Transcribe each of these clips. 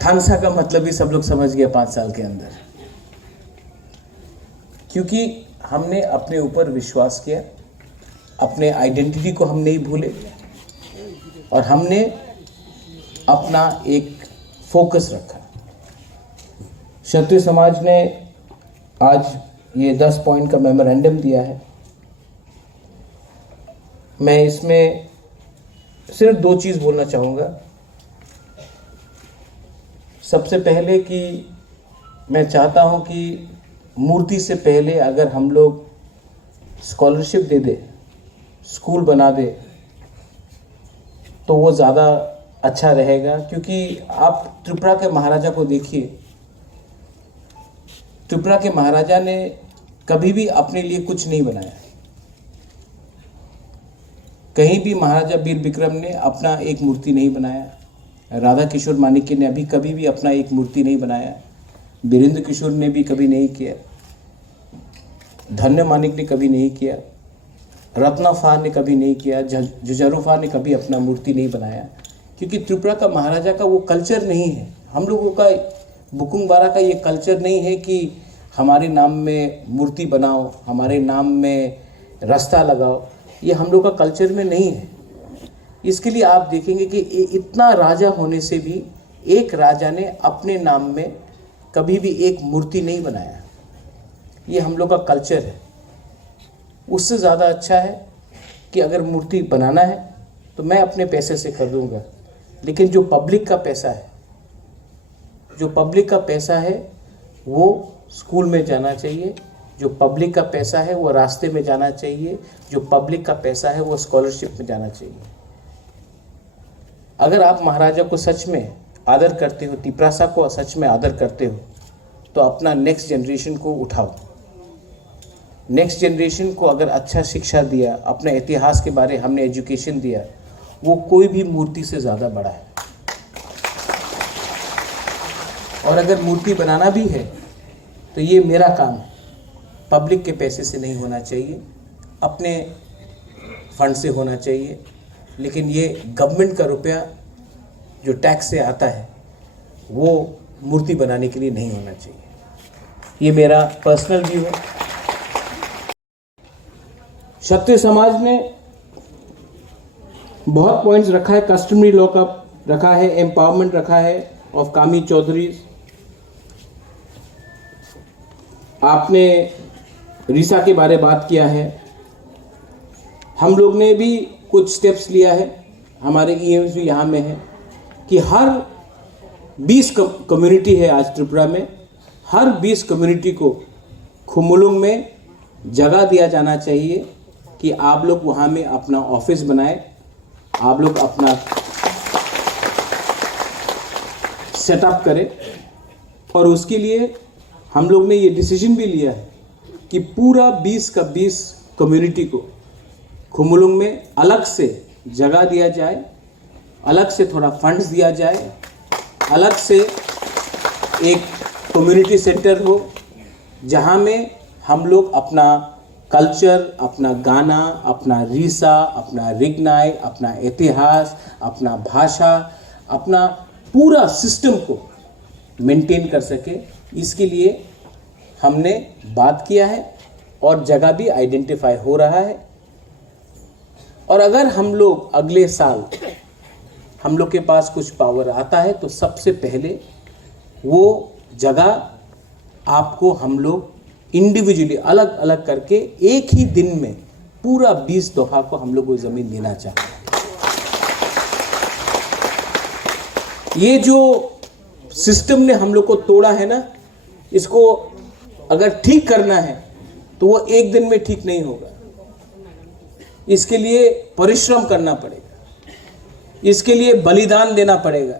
थांगसा का मतलब भी सब लोग समझ गए 5 साल के अंदर, क्योंकि हमने अपने ऊपर विश्वास किया, अपने आइडेंटिटी को हम नहीं भूले और हमने अपना एक फोकस रखा। क्षत्रिय समाज ने आज ये 10 पॉइंट का मेमोरेंडम दिया है। मैं इसमें सिर्फ 2 चीज़ बोलना चाहूँगा। सबसे पहले कि मैं चाहता हूँ कि मूर्ति से पहले अगर हम लोग स्कॉलरशिप दे दे, स्कूल बना दे, तो वो ज़्यादा अच्छा रहेगा। क्योंकि आप त्रिपुरा के महाराजा को देखिए, त्रिपुरा के महाराजा ने कभी भी अपने लिए कुछ नहीं बनाया। कहीं भी महाराजा वीर विक्रम ने अपना एक मूर्ति नहीं बनाया, राधा किशोर माणिक्य ने अभी कभी भी अपना एक मूर्ति नहीं बनाया, वीरेंद्र किशोर ने भी कभी नहीं किया, धन्य मानिक ने कभी नहीं किया, रत्नाफा ने कभी नहीं किया, जुझारूफा ने कभी अपना मूर्ति नहीं बनाया। क्योंकि त्रिपुरा का महाराजा का वो कल्चर नहीं है। हम लोगों का बुकुंग बारा का ये कल्चर नहीं है कि हमारे नाम में मूर्ति बनाओ, हमारे नाम में रास्ता लगाओ, ये हम लोग का कल्चर में नहीं है। इसके लिए आप देखेंगे कि इतना राजा होने से भी एक राजा ने अपने नाम में कभी भी एक मूर्ति नहीं बनाया। ये हम लोग का कल्चर है। उससे ज़्यादा अच्छा है कि अगर मूर्ति बनाना है तो मैं अपने पैसे से खरीदूँगा, लेकिन जो पब्लिक का पैसा है, जो पब्लिक का पैसा है वो स्कूल में जाना चाहिए, जो पब्लिक का पैसा है वो रास्ते में जाना चाहिए, जो पब्लिक का पैसा है वो स्कॉलरशिप में जाना चाहिए। अगर आप महाराजा को सच में आदर करते हो, तिपरासा को सच में आदर करते हो, तो अपना नेक्स्ट जनरेशन को उठाओ। नेक्स्ट जनरेशन को अगर अच्छा शिक्षा दिया, अपने इतिहास के बारे हमने एजुकेशन दिया, वो कोई भी मूर्ति से ज़्यादा बड़ा है। और अगर मूर्ति बनाना भी है तो ये मेरा काम है, पब्लिक के पैसे से नहीं होना चाहिए, अपने फंड से होना चाहिए। लेकिन ये गवर्नमेंट का रुपया जो टैक्स से आता है वो मूर्ति बनाने के लिए नहीं होना चाहिए। ये मेरा पर्सनल व्यू है। क्षत्रिय समाज ने बहुत पॉइंट्स रखा है, कस्टमरी लॉ का रखा है, एम्पावरमेंट रखा है ऑफ कामी चौधरी। आपने रीसा के बारे बात किया है। हम लोग ने भी कुछ स्टेप्स लिया है, हमारे ईएम्स भी यहाँ में है कि हर 20 कम्युनिटी है आज त्रिपुरा में, हर 20 कम्युनिटी को खुमुलुंग में जगह दिया जाना चाहिए कि आप लोग वहाँ में अपना ऑफिस बनाए, आप लोग अपना सेटअप करें। और उसके लिए हम लोग ने ये डिसीजन भी लिया है कि पूरा 20 का 20 कम्युनिटी को खुमुलुंग में अलग से जगह दिया जाए, अलग से थोड़ा फंड्स दिया जाए, अलग से एक कम्युनिटी सेंटर हो जहाँ में हम लोग अपना कल्चर, अपना गाना, अपना रीसा, अपना रिगनाई, अपना इतिहास, अपना भाषा, अपना पूरा सिस्टम को मेंटेन कर सके। इसके लिए हमने बात किया है और जगह भी आइडेंटिफाई हो रहा है। और अगर हम लोग अगले साल हम लोग के पास कुछ पावर आता है तो सबसे पहले वो जगह आपको हम लोग इंडिविजुअली अलग अलग करके एक ही दिन में पूरा 20 दफा को हम लोग वो ज़मीन देना चाहते हैं। ये जो सिस्टम ने हम लोग को तोड़ा है ना, इसको अगर ठीक करना है तो वो एक दिन में ठीक नहीं होगा। इसके लिए परिश्रम करना पड़ेगा, इसके लिए बलिदान देना पड़ेगा,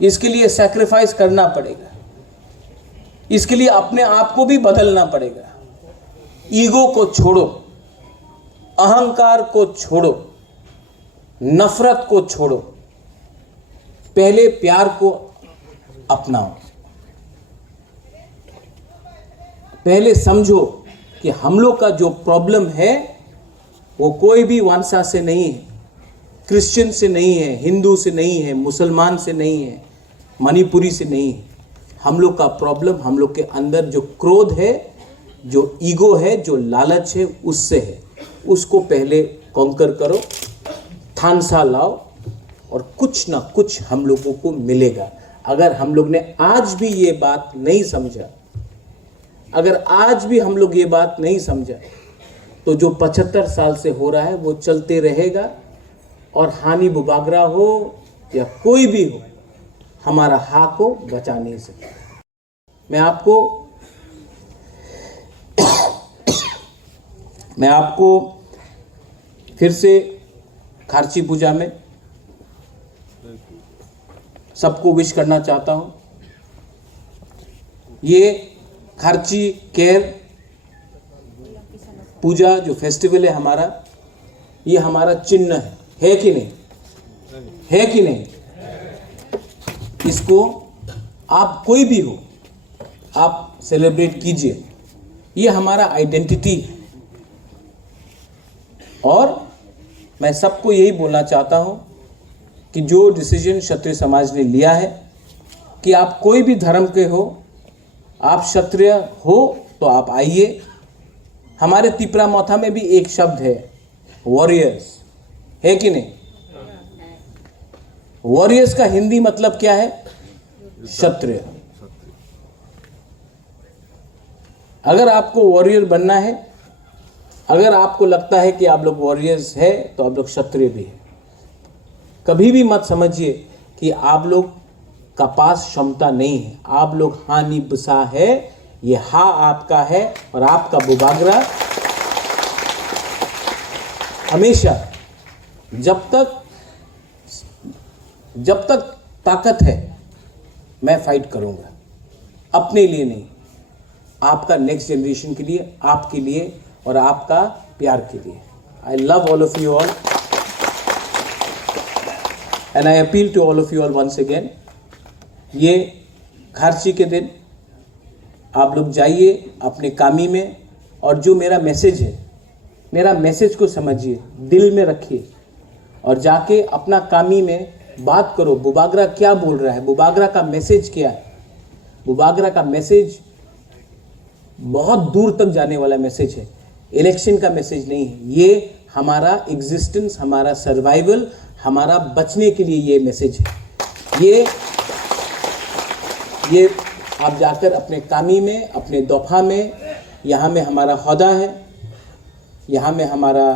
इसके लिए सैक्रिफाइस करना पड़ेगा, इसके लिए अपने आप को भी बदलना पड़ेगा। ईगो को छोड़ो, अहंकार को छोड़ो, नफरत को छोड़ो, पहले प्यार को अपनाओ। पहले समझो कि हम लोग का जो प्रॉब्लम है वो कोई भी वांसा से नहीं है, क्रिश्चियन से नहीं है, हिंदू से नहीं है, मुसलमान से नहीं है, मणिपुरी से नहीं है। हम लोग का प्रॉब्लम हम लोग के अंदर जो क्रोध है, जो ईगो है, जो लालच है, उससे है। उसको पहले कॉन्कर करो, थानसा लाओ और कुछ ना कुछ हम लोगों को मिलेगा। अगर हम लोग ने आज भी ये बात नहीं समझा, अगर आज भी हम लोग ये बात नहीं समझा, तो जो 75 साल से हो रहा है वो चलते रहेगा और हानि बुबागरा हो या कोई भी हो, हमारा हाथ को बचा नहीं सकता। मैं आपको फिर से खारची पूजा में सबको विश करना चाहता हूं। ये खारची केयर पूजा जो फेस्टिवल है हमारा, ये हमारा चिन्ह है कि नहीं? है कि नहीं? इसको आप कोई भी हो, आप सेलिब्रेट कीजिए। ये हमारा आइडेंटिटी है। और मैं सबको यही बोलना चाहता हूं कि जो डिसीजन क्षत्रिय समाज ने लिया है कि आप कोई भी धर्म के हो, आप क्षत्रिय हो तो आप आइए। हमारे तिपरा मोथा में भी एक शब्द है, वॉरियर्स, है कि नहीं? वॉरियर्स का हिंदी मतलब क्या है? क्षत्रिय। अगर आपको वॉरियर बनना है, अगर आपको लगता है कि आप लोग वॉरियर्स है, तो आप लोग क्षत्रिय भी है। कभी भी मत समझिए कि आप लोग का पास क्षमता नहीं है। आप लोग हानि बसा है, ये हा आपका है और आपका बुबागरा हमेशा, जब तक ताकत है, मैं फाइट करूंगा। अपने लिए नहीं, आपका नेक्स्ट जनरेशन के लिए, आपके लिए और आपका प्यार के लिए। I love all of you all and I appeal to all of you all once again. ये खारची के दिन आप लोग जाइए अपने कामी में, और जो मेरा मैसेज है, मेरा मैसेज को समझिए, दिल में रखिए और जाके अपना कामी में बात करो। बुबागरा क्या बोल रहा है, बुबागरा का मैसेज क्या है? बुबागरा का मैसेज बहुत दूर तक जाने वाला मैसेज है, इलेक्शन का मैसेज नहीं है। ये हमारा एग्जिस्टेंस, हमारा सर्वाइवल, हमारा बचने के लिए ये मैसेज है। ये आप जाकर अपने कामी में, अपने दोफा में, यहाँ में हमारा हौदा है, यहाँ में हमारा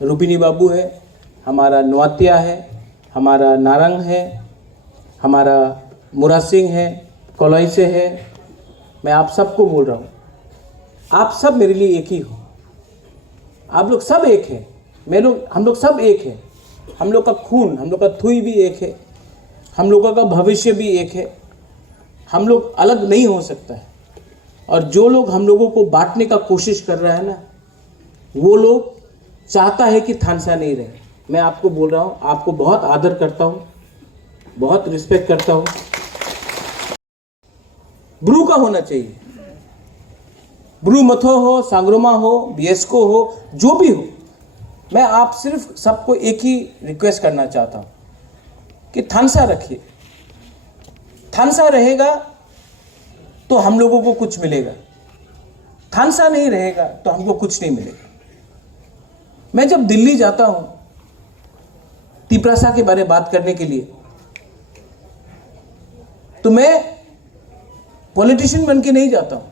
रुबिनी बाबू है, हमारा नौतिया है, हमारा नारंग है, हमारा मुरा सिंह है, कलई से है। मैं आप सबको बोल रहा हूँ, आप सब मेरे लिए एक ही हो। आप लोग सब एक हैं, हम लोग सब एक हैं। हम लोग का खून, हम लोग का थुई भी एक है, हम लोगों का भविष्य भी एक है। हम लोग अलग नहीं हो सकता है। और जो लोग हम लोगों को बांटने का कोशिश कर रहा है ना, वो लोग चाहता है कि थानसा नहीं रहे। मैं आपको बोल रहा हूँ, आपको बहुत आदर करता हूँ, बहुत रिस्पेक्ट करता हूँ। ब्रू का होना चाहिए, ब्रू मथो हो, सांग्रोमा हो, बीएसको हो, जो भी हो। मैं आप सिर्फ सबको एक ही रिक्वेस्ट करना चाहता हूँ कि थानसा रखिए। थानसा रहेगा तो हम लोगों को कुछ मिलेगा, थानसा नहीं रहेगा तो हमको कुछ नहीं मिलेगा। मैं जब दिल्ली जाता हूं तिपरासा के बारे में बात करने के लिए, तो मैं पॉलिटिशियन बन के नहीं जाता हूं,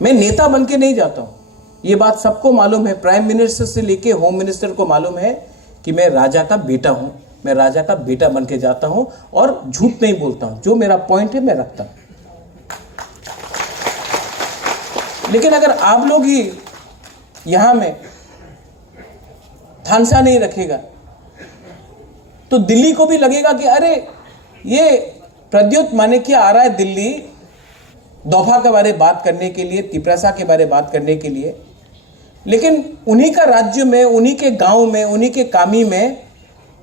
मैं नेता बन के नहीं जाता हूं। ये बात सबको मालूम है, प्राइम मिनिस्टर से लेके होम मिनिस्टर को मालूम है कि मैं राजा का बेटा हूं। मैं राजा का बेटा बन के जाता हूं और झूठ नहीं बोलता हूं। जो मेरा पॉइंट है मैं रखता हूं। लेकिन अगर आप लोग ही यहां में थानसा नहीं रखेगा, तो दिल्ली को भी लगेगा कि अरे ये प्रद्युत माणिक्य आ रहा है दिल्ली दोफा के बारे में बात करने के लिए, तिपरासा के बारे में बात करने के लिए, लेकिन उन्हीं का राज्य में, उन्हीं के गांव में, उन्हीं के कामी में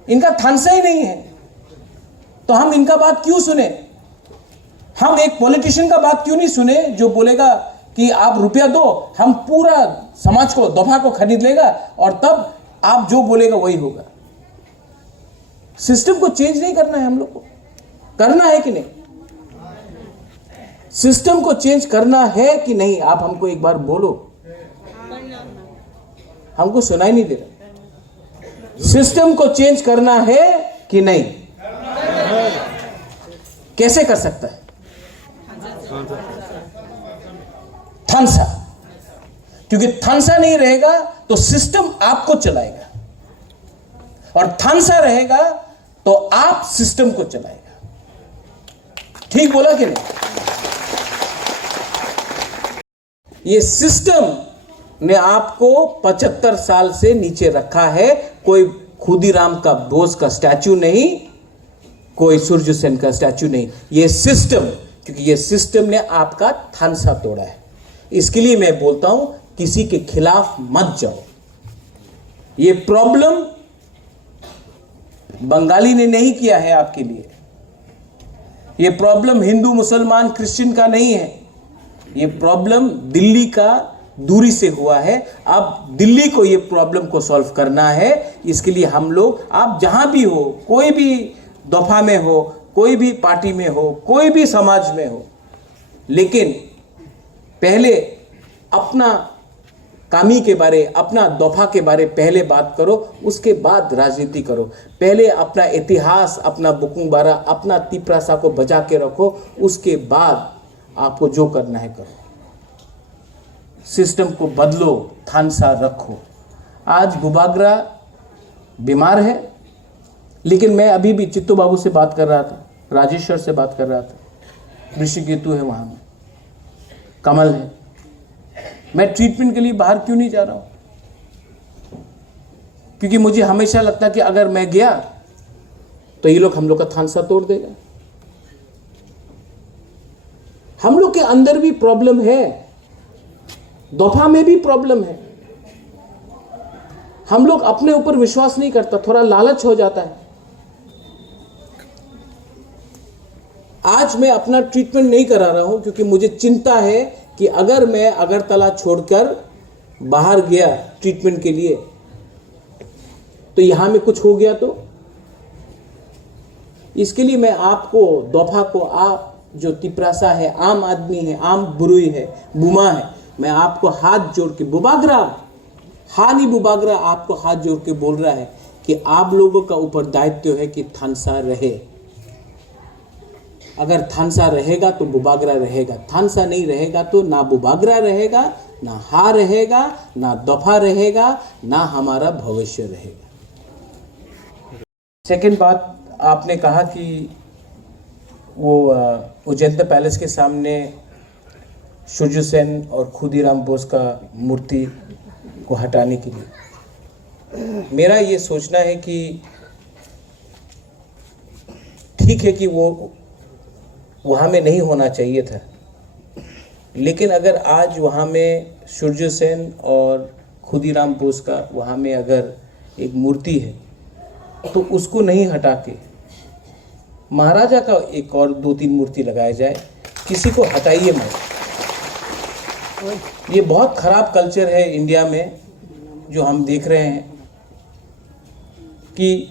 इनका थानसा ही नहीं है। तो हम इनका बात क्यों सुने? हम एक पॉलिटिशियन का बात क्यों नहीं सुने जो बोलेगा कि आप रुपया दो, हम पूरा समाज को, दफा को खरीद लेगा और तब आप जो बोलेगा वही होगा। सिस्टम को चेंज नहीं करना है, हम लोग को करना है कि नहीं? सिस्टम को चेंज करना है कि नहीं? आप हमको एक बार बोलो, हमको सुनाई नहीं दे रहा। सिस्टम को चेंज करना है कि नहीं? कैसे कर सकता है? थानसा, क्योंकि थानसा नहीं रहेगा तो सिस्टम आपको चलाएगा, और थानसा रहेगा तो आप सिस्टम को चलाएगा। ठीक बोला कि नहीं? ये सिस्टम ने आपको 75 साल से नीचे रखा है। कोई खुदीराम का बोस का स्टैचू नहीं, कोई सूर्य सेन का स्टैचू नहीं, ये सिस्टम, क्योंकि ये सिस्टम ने आपका थानसा तोड़ा है। इसके लिए मैं बोलता हूं, किसी के खिलाफ मत जाओ। ये प्रॉब्लम बंगाली ने नहीं किया है आपके लिए, ये प्रॉब्लम हिंदू मुसलमान क्रिश्चियन का नहीं है, ये प्रॉब्लम दिल्ली का दूरी से हुआ है। अब दिल्ली को ये प्रॉब्लम को सॉल्व करना है। इसके लिए हम लोग, आप जहां भी हो, कोई भी दफा में हो, कोई भी पार्टी में हो, कोई भी समाज में हो, लेकिन पहले अपना कामी के बारे, अपना दफा के बारे पहले बात करो, उसके बाद राजनीति करो। पहले अपना इतिहास, अपना बुकुंबारा, अपना तिपरासा को बचा के रखो, उसके बाद आपको जो करना है करो। सिस्टम को बदलो, थानसा रखो। आज बुबागरा बीमार है, लेकिन मैं अभी भी चित्तू बाबू से बात कर रहा था, राजेश्वर से बात कर रहा था, ऋषिकेतु है वहां में, कमल है। मैं ट्रीटमेंट के लिए बाहर क्यों नहीं जा रहा हूं? क्योंकि मुझे हमेशा लगता कि अगर मैं गया तो ये लोग हम लोग का थानसा तोड़ देगा। हम लोग के अंदर भी प्रॉब्लम है, दफा में भी प्रॉब्लम है। हम लोग अपने ऊपर विश्वास नहीं करता, थोड़ा लालच हो जाता है। आज मैं अपना ट्रीटमेंट नहीं करा रहा हूं क्योंकि मुझे चिंता है कि अगर मैं अगरतला छोड़कर बाहर गया ट्रीटमेंट के लिए तो यहां में कुछ हो गया तो। इसके लिए मैं आपको, दफा को, आप जो तिपरासा है, आम आदमी है, आम बुरुई है, बुमा है, मैं आपको हाथ जोड़ के, बुबागरा, हानी बुबागरा आपको हाथ जोड़ के बोल रहा है कि आप लोगों का ऊपर दायित्व है कि थानसा रहे। अगर थानसा रहेगा तो बुबागरा रहेगा, थानसा नहीं रहेगा तो ना बुबागरा रहेगा, ना हा रहेगा, ना दफा रहेगा, ना हमारा भविष्य रहेगा। सेकंड बात, आपने कहा कि वो उजैंता पैलेस के सामने सूर्य सेन और खुदीराम बोस का मूर्ति को हटाने के लिए मेरा ये सोचना है कि ठीक है कि वो वहाँ में नहीं होना चाहिए था, लेकिन अगर आज वहाँ में सूर्य सेन और खुदीराम बोस का वहाँ में अगर एक मूर्ति है तो उसको नहीं हटा के महाराजा का एक और 2-3 मूर्ति लगाया जाए, किसी को हटाइए मत। ये बहुत खराब कल्चर है इंडिया में जो हम देख रहे हैं कि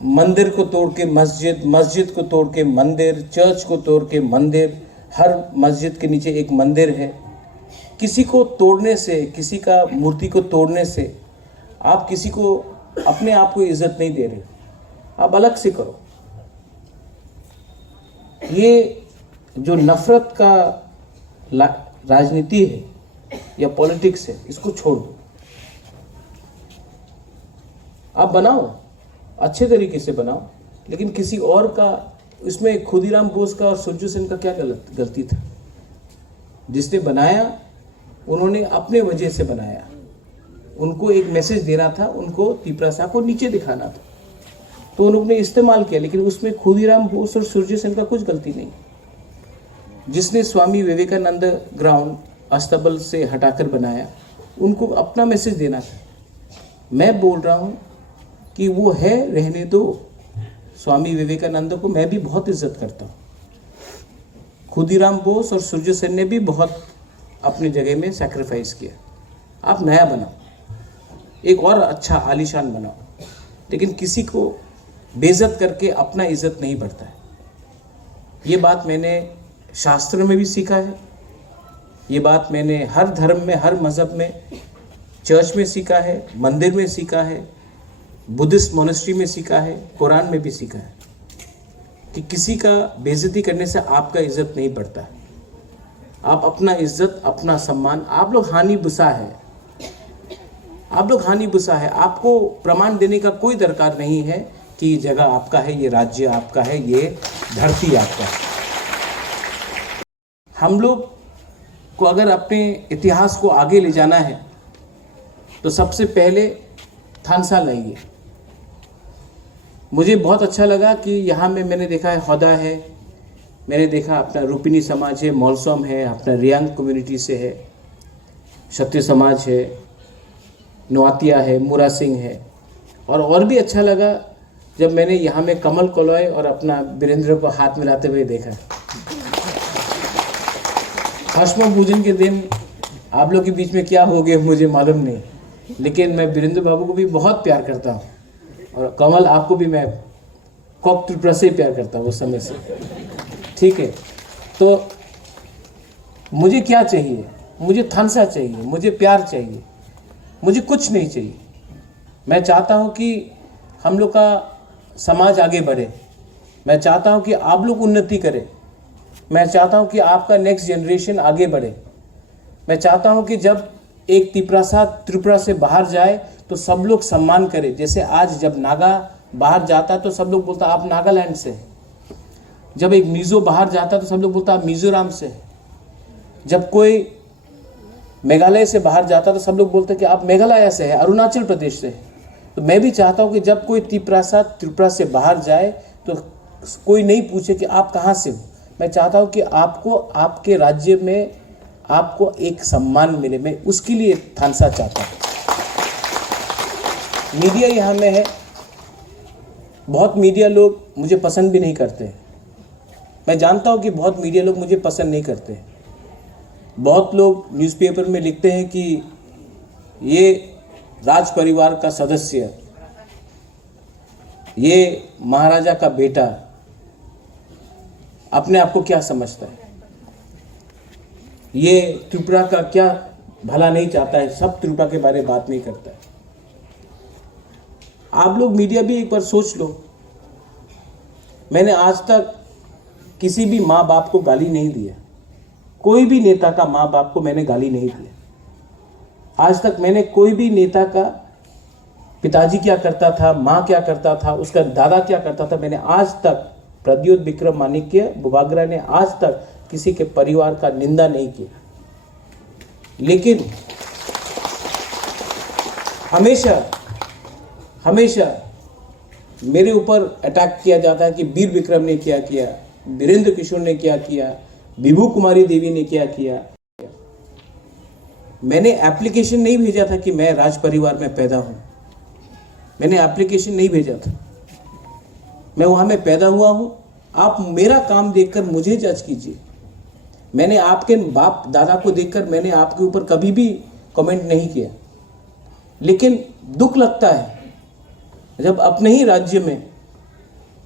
मंदिर को तोड़ के मस्जिद, मस्जिद को तोड़ के मंदिर, चर्च को तोड़ के मंदिर, हर मस्जिद के नीचे एक मंदिर है। किसी को तोड़ने से, किसी का मूर्ति को तोड़ने से आप किसी को, अपने आप को इज्जत नहीं दे रहे, आप अलग से करो। ये जो नफरत का राजनीति है या पॉलिटिक्स है, इसको छोड़ दो। आप बनाओ, अच्छे तरीके से बनाओ, लेकिन किसी और का, इसमें खुदीराम बोस का और सूर्य सेन का क्या गलती था? जिसने बनाया उन्होंने अपने वजह से बनाया, उनको एक मैसेज देना था, उनको तिपरासा को नीचे दिखाना था, तो उन्होंने इस्तेमाल किया, लेकिन उसमें खुदीराम बोस और सूर्य सेन का कुछ गलती नहीं। जिसने स्वामी विवेकानंद ग्राउंड अस्तबल से हटाकर बनाया, उनको अपना मैसेज देना था। मैं बोल रहा हूँ कि वो है, रहने दो। स्वामी विवेकानंद को मैं भी बहुत इज्जत करता हूँ, खुदीराम बोस और सूर्य सेन ने भी बहुत अपनी जगह में सैक्रिफाइस किया। आप नया बनाओ, एक और अच्छा आलीशान बनाओ, लेकिन किसी को बेइज्जत करके अपना इज्जत नहीं बढ़ता है। ये बात मैंने शास्त्र में भी सीखा है, ये बात मैंने हर धर्म में, हर मज़हब में, चर्च में सीखा है, मंदिर में सीखा है, बुद्धिस्ट मोनेस्ट्री में सीखा है, कुरान में भी सीखा है कि किसी का बेइज्जती करने से आपका इज्जत नहीं बढ़ता है। आप अपना इज्जत, अपना सम्मान, आप लोग हानि बुसा है, आप लोग हानि बुसा है। आपको प्रमाण देने का कोई दरकार नहीं है कि ये जगह आपका है, ये राज्य आपका है, ये धरती आपका है। हम लोग को अगर अपने इतिहास को आगे ले जाना है तो सबसे पहले थानसा लाइए। मुझे बहुत अच्छा लगा कि यहाँ में मैंने देखा है हौदा है, मैंने देखा अपना रूपिनी समाज है, मौलसोम है, अपना रियांग कम्युनिटी से है, क्षत्रिय समाज है, नवातिया है, मुरा सिंह है। और भी अच्छा लगा जब मैंने यहाँ में कमल कोलॉय और अपना वीरेंद्र को हाथ मिलाते हुए देखा। हर्षम पूजन के दिन आप लोग के बीच में क्या हो गया मुझे मालूम नहीं, लेकिन मैं वीरेंद्र बाबू को भी बहुत प्यार करता हूँ और कमल आपको भी मैं कॉक त्रिपुरा से प्यार करता हूँ उस समय से। ठीक है, तो मुझे क्या चाहिए? मुझे थानसा चाहिए, मुझे प्यार चाहिए, मुझे कुछ नहीं चाहिए। मैं चाहता हूँ कि हम लोग का समाज आगे बढ़े, मैं चाहता हूँ कि आप लोग उन्नति करें, मैं चाहता हूँ कि आपका नेक्स्ट जनरेशन आगे बढ़े। मैं चाहता हूँ कि जब एक त्रिपुरा से बाहर जाए तो सब लोग सम्मान करें। जैसे आज जब नागा बाहर जाता है तो सब लोग बोलता आप नागालैंड से, जब एक मिज़ो बाहर जाता है तो सब लोग बोलता आप मिज़ोरम से, जब कोई मेघालय से बाहर जाता तो सब लोग बोलते कि आप मेघालय से है, अरुणाचल प्रदेश से है। तो मैं भी चाहता हूँ कि जब कोई त्रिपुरा से बाहर जाए तो कोई नहीं पूछे कि आप कहाँ से हो। मैं चाहता हूँ कि आपको आपके राज्य में आपको एक सम्मान मिले, मैं उसके लिए थानसा चाहता हूँ। मीडिया यहाँ में है, बहुत मीडिया लोग मुझे पसंद भी नहीं करते। मैं जानता हूँ कि बहुत मीडिया लोग मुझे पसंद नहीं करते। बहुत लोग न्यूज़पेपर में लिखते हैं कि ये राज परिवार का सदस्य, ये महाराजा का बेटा अपने आप को क्या समझता है, ये त्रिपुरा का क्या भला नहीं चाहता है, सब त्रिपुरा के बारे में बात नहीं करता है। आप लोग मीडिया भी एक बार सोच लो। मैंने आज तक किसी भी माँ बाप को गाली नहीं दिया, कोई भी नेता का माँ बाप को मैंने गाली नहीं दिया। आज तक मैंने कोई भी नेता का पिताजी क्या करता था, माँ क्या करता था, उसका दादा क्या करता था, मैंने आज तक, प्रद्योत विक्रम माणिक्य बुबागरा ने आज तक किसी के परिवार का निंदा नहीं किया। लेकिन हमेशा मेरे ऊपर अटैक किया जाता है कि वीर विक्रम ने क्या किया, वीरेंद्र किशोर ने क्या किया, विभू कुमारी देवी ने क्या किया। मैंने एप्लीकेशन नहीं भेजा था कि मैं राज परिवार में पैदा हूं, मैंने एप्लीकेशन नहीं भेजा था। मैं वहां में पैदा हुआ हूं। आप मेरा काम देखकर मुझे जज कीजिए। मैंने आपके बाप दादा को देखकर मैंने आपके ऊपर कभी भी कमेंट नहीं किया। लेकिन दुख लगता है जब अपने ही राज्य में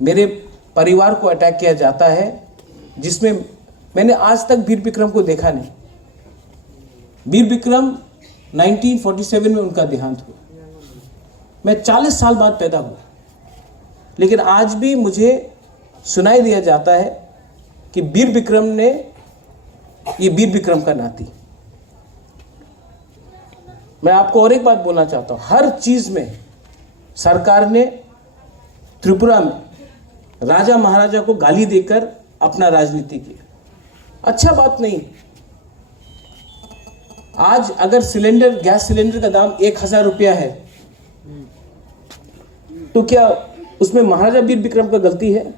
मेरे परिवार को अटैक किया जाता है, जिसमें मैंने आज तक वीर विक्रम को देखा नहीं। वीर विक्रम 1947 में उनका देहांत हुआ। मैं 40 साल बाद पैदा हुआ, लेकिन आज भी मुझे सुनाई दिया जाता है कि वीर विक्रम ने, ये वीर विक्रम का नाती। मैं आपको और एक बात बोलना चाहता हूं, हर चीज में सरकार ने त्रिपुरा में राजा महाराजा को गाली देकर अपना राजनीति किया। अच्छा बात नहीं। आज अगर गैस सिलेंडर का दाम 1000 रुपया है तो क्या उसमें महाराजा वीर विक्रम का गलती है?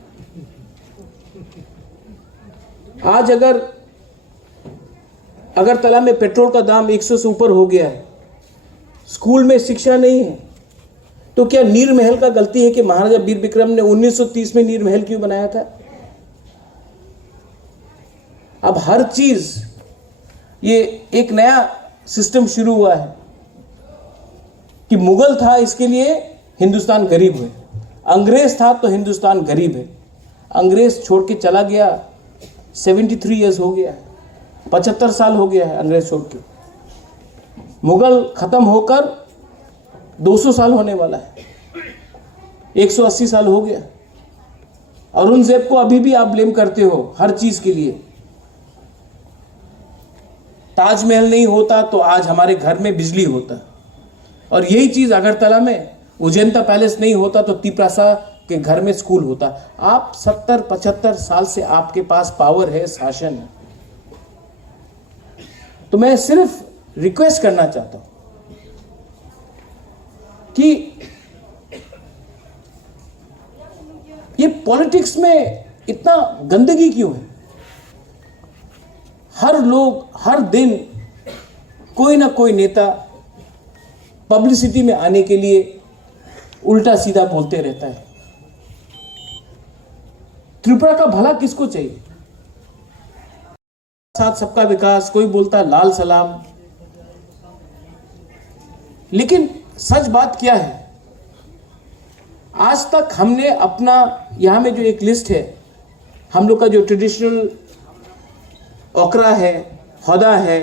आज अगर अगरतला में पेट्रोल का दाम 100 से ऊपर हो गया है, स्कूल में शिक्षा नहीं है, तो क्या नीर महल का गलती है कि महाराजा वीर विक्रम ने 1930 में नीर महल क्यों बनाया था? अब हर चीज, ये एक नया सिस्टम शुरू हुआ है कि मुगल था इसके लिए हिंदुस्तान गरीब है, अंग्रेज था तो हिंदुस्तान गरीब है। अंग्रेज छोड़ के चला गया, 73 ईयर्स हो गया है, 75 साल हो गया है अंग्रेज छोड़ के। मुगल खत्म होकर 200 साल होने वाला है, 180 साल हो गया। औरंगजेब को अभी भी आप ब्लेम करते हो हर चीज के लिए। ताजमहल नहीं होता तो आज हमारे घर में बिजली होता, और यही चीज अगरतला में उजैंता पैलेस नहीं होता तो तिपरासा के घर में स्कूल होता। आप 70-75 साल से आपके पास पावर है, शासन है। तो मैं सिर्फ रिक्वेस्ट करना चाहता हूं कि ये पॉलिटिक्स में इतना गंदगी क्यों है? हर लोग हर दिन कोई ना कोई नेता पब्लिसिटी में आने के लिए उल्टा सीधा बोलते रहता है। त्रिपुरा का भला किसको चाहिए? साथ सबका विकास, कोई बोलता है लाल सलाम, लेकिन सच बात क्या है? आज तक हमने अपना, यहां में जो एक लिस्ट है, हम लोग का जो ट्रेडिशनल ओकरा है, हौदा है,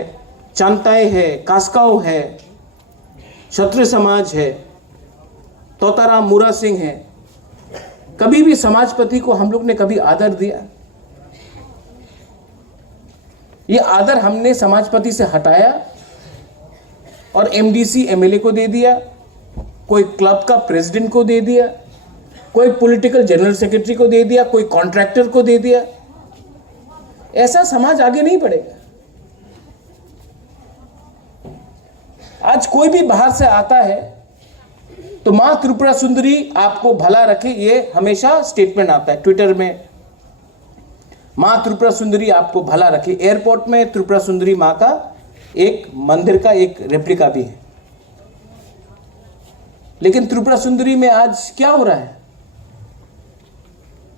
चांताई है, कास्काओ है, क्षत्रिय समाज है, तोताराम मूरा सिंह है, कभी भी समाजपति को हम लोग ने कभी आदर दिया? ये आदर हमने समाजपति से हटाया और एमडीसी एमएलए को दे दिया, कोई क्लब का प्रेसिडेंट को दे दिया, कोई पॉलिटिकल जनरल सेक्रेटरी को दे दिया, कोई कॉन्ट्रैक्टर को दे दिया। ऐसा समाज आगे नहीं बढ़ेगा। आज कोई भी बाहर से आता है तो मां त्रिपुरा सुंदरी आपको भला रखे, ये हमेशा स्टेटमेंट आता है ट्विटर में, मां त्रिपुरा सुंदरी आपको भला रखे। एयरपोर्ट में त्रिपुरा सुंदरी मां का एक मंदिर का एक रेप्लिका भी है। लेकिन त्रिपुरा सुंदरी में आज क्या हो रहा है?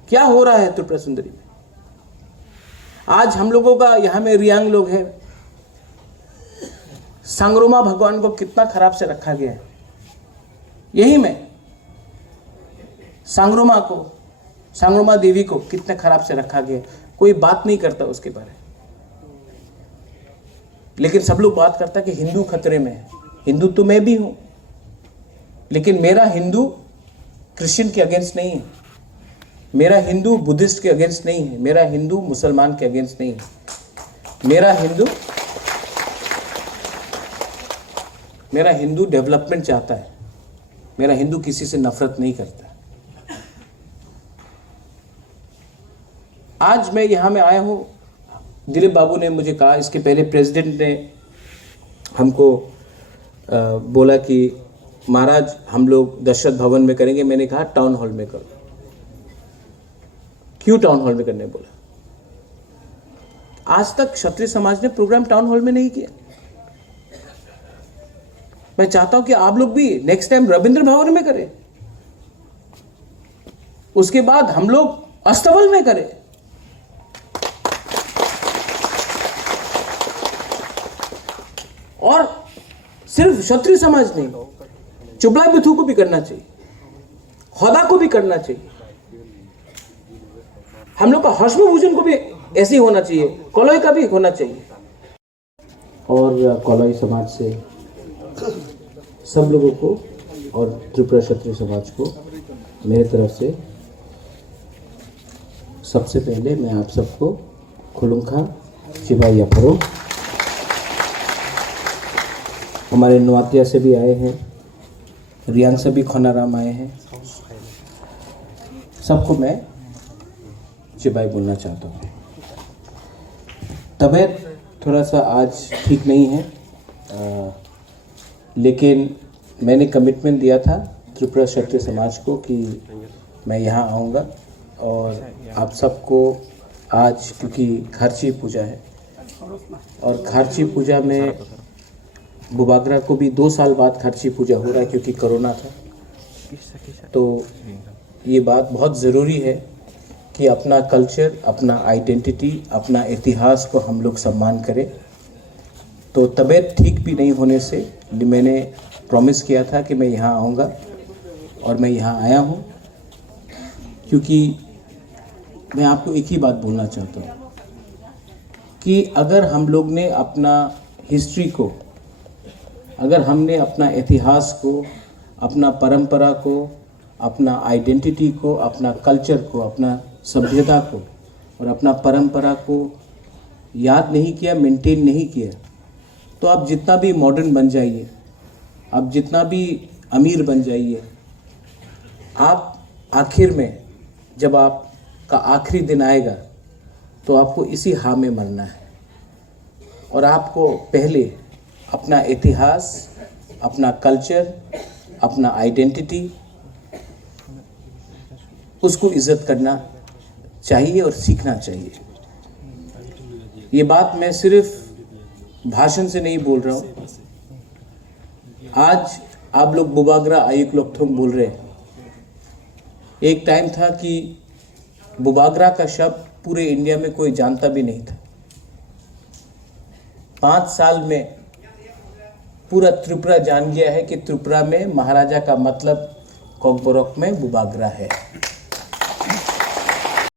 क्या हो रहा है त्रिपुरा सुंदरी में? आज हम लोगों का, यहां में रियांग लोग हैं, सांगरोमा भगवान को कितना खराब से रखा गया है। यही में सांगरोमा देवी को कितने खराब से रखा गया, कोई बात नहीं करता उसके बारे में। लेकिन सब लोग बात करता है कि हिंदू खतरे में है। हिंदू तो मैं भी हूं, लेकिन मेरा हिंदू क्रिश्चियन के अगेंस्ट नहीं है, मेरा हिंदू बुद्धिस्ट के अगेंस्ट नहीं है, मेरा हिंदू मुसलमान के अगेंस्ट नहीं है। मेरा हिंदू डेवलपमेंट चाहता है, मेरा हिंदू किसी से नफरत नहीं करता। आज मैं यहां में आया हूं, दिलीप बाबू ने मुझे कहा, इसके पहले प्रेसिडेंट ने हमको बोला कि महाराज हम लोग दशरथ भवन में करेंगे। मैंने कहा टाउन हॉल में करो। क्यों टाउन हॉल में करने बोला? आज तक क्षत्रिय समाज ने प्रोग्राम टाउन हॉल में नहीं किया। मैं चाहता हूं कि आप लोग भी नेक्स्ट टाइम रविंद्र भवन में करें, उसके बाद हम लोग अस्तबल में करें। और सिर्फ क्षत्रिय समाज नहीं, चुबला बिथू को भी करना चाहिए, हौदा को भी करना चाहिए, हम लोग का हश्म भोजन को भी ऐसे ही होना चाहिए, कोलोई का भी होना चाहिए। और कोलोई समाज से सब लोगों को और त्रिपुरा क्षत्रिय समाज को मेरे तरफ से सबसे पहले मैं आप सबको खुलुंखा चिबाई अफरो। हमारे नवातिया से भी आए हैं, रियांग से भी खोनाराम आए हैं, सबको मैं चिबाई बोलना चाहता हूँ। तबीयत थोड़ा सा आज ठीक नहीं है, लेकिन मैंने कमिटमेंट दिया था त्रिपुरा क्षत्रिय समाज को कि मैं यहाँ आऊँगा और आप सबको आज, क्योंकि खारची पूजा है और खारची पूजा में बुबागरा को भी 2 साल बाद खारची पूजा हो रहा है क्योंकि कोरोना था, तो ये बात बहुत ज़रूरी है कि अपना कल्चर, अपना आइडेंटिटी, अपना इतिहास को हम लोग सम्मान करें। तो तबीयत ठीक भी नहीं होने से मैंने प्रॉमिस किया था कि मैं यहाँ आऊँगा और मैं यहाँ आया हूँ, क्योंकि मैं आपको एक ही बात बोलना चाहता हूँ कि अगर हम लोग ने अपना हिस्ट्री को, अगर हमने अपना इतिहास को, अपना परंपरा को, अपना आइडेंटिटी को, अपना कल्चर को, अपना सभ्यता को और अपना परंपरा को याद नहीं किया, मेंटेन नहीं किया, तो आप जितना भी मॉडर्न बन जाइए, आप जितना भी अमीर बन जाइए, आप आखिर में जब आपका आखिरी दिन आएगा तो आपको इसी हां में मरना है। और आपको पहले अपना इतिहास, अपना कल्चर, अपना आइडेंटिटी, उसको इज्जत करना चाहिए और सीखना चाहिए। ये बात मैं सिर्फ भाषण से नहीं बोल रहा हूँ। आज आप लोग बुबागरा आयुक लोकथोंग बोल रहे हैं। एक टाइम था कि बुबागरा का शब्द पूरे इंडिया में कोई जानता भी नहीं था। 5 साल में पूरा त्रिपुरा जान गया है कि त्रिपुरा में महाराजा का मतलब कोकबोरोक में बुबागरा है।